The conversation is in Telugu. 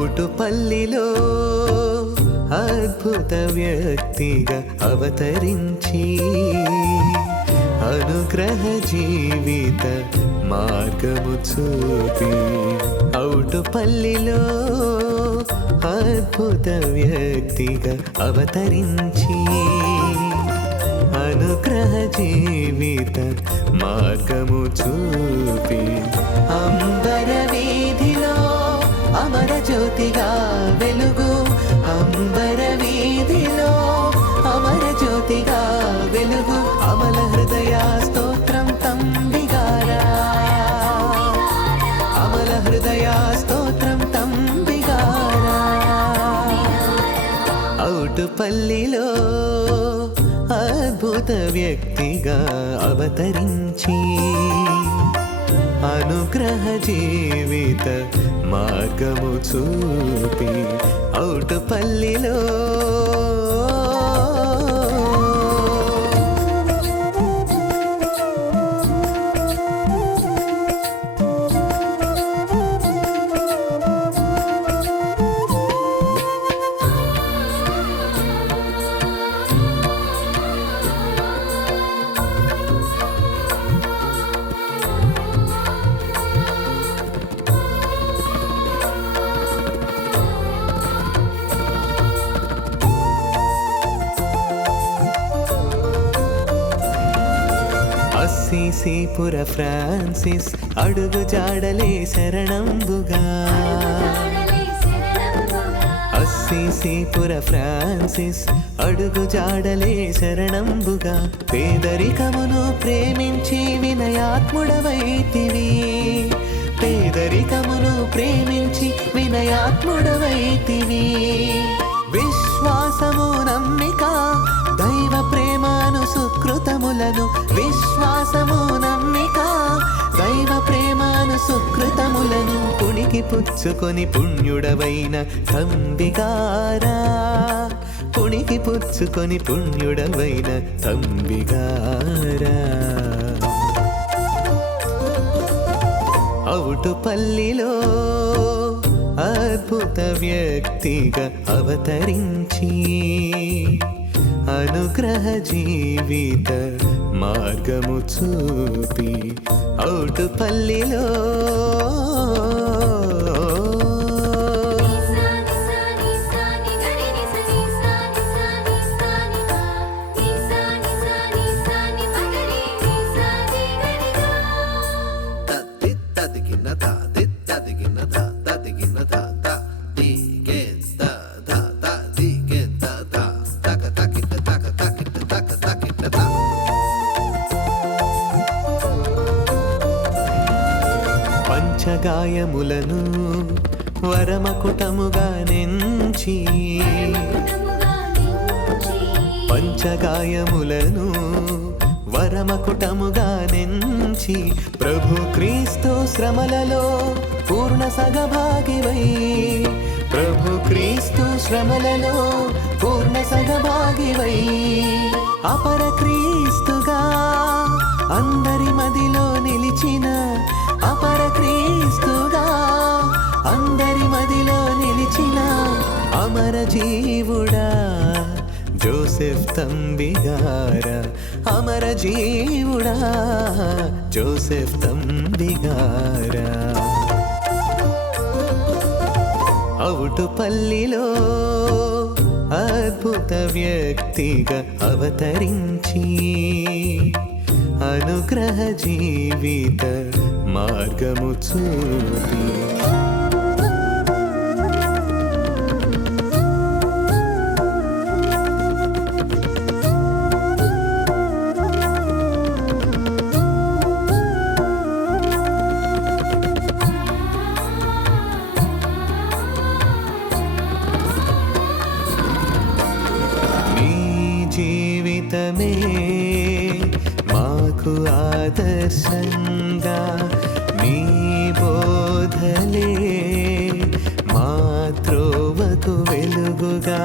ఔటుపల్లిలో అద్భుత వ్యక్తిగా అవతరించి అనుగ్రహ జీవిత మార్గము చూపి ఔటుపల్లిలో అద్భుత వ్యక్తిగా అవతరించి అనుగ్రహ జీవిత మార్గము చూపి అంబర వీధిలో అమర జ్యోతిగా వెలుగు అంబర వీధిలో అమర జ్యోతిగా వెలుగు అమల హృదయ స్తోత్రం తంబిగారా అమల హృదయ స్తోత్రం తంబిగారా ఔటుపల్లిలో అద్భుత వ్యక్తిగా అవతరించి అనుగ్రహ జీవిత మార్గము చూపి ఔటుపల్లిలో అస్సీసీపుర ఫ్రాన్సిస్ అడుగు జాడలే శరణంబుగా అస్సీసీపుర ఫ్రాన్సిస్ అడుగు జాడలే శరణంబుగా పేదరికమును ప్రేమించి వినయాత్ముడవైతివి పేదరికమును ప్రేమించి వినయాత్ముడవైతివి విశ్వాసము నమ్మిక దైవ ప్రేమను సుకృతములను విశ్వాసము నమ్మిక దైవ ప్రేమను సుకృతములను పుణికి పుచ్చుకొని పుణ్యుడవైన తంబిగారా పుణికి పుచ్చుకొని పుణ్యుడవైన తంబిగారా ఔటుపల్లిలో అద్భుత వ్యక్తిగా అవతరించి అనుగ్రహ జీవిత మార్గము చూపి ఔటుపల్లిలో పంచగాయములను వరమకుటముగా నెంచి పంచగాయములను వరమకుటముగా నెంచి ప్రభు క్రీస్తు శ్రమలలో పూర్ణ సగభాగివై ప్రభు క్రీస్తు శ్రమలలో పూర్ణ సగభాగివై అపర క్రీస్తుగా అందరి మదిలో నిలిచిన అపర క్రీస్తుగా అందరి మదిలో నిలిచిన అమర జీవుడా జోసెఫ్ తంబిగారా అమర జీవుడా జోసెఫ్ తంబిగారా ఔటుపల్లిలో అద్భుత వ్యక్తిగా అవతరించి అనుగ్రహ జీవిత మార్గము చూపి నీ జీవితమే మాకు ఆదర్శంగా నీ బోధలే మా త్రోవకు వెలుగుగా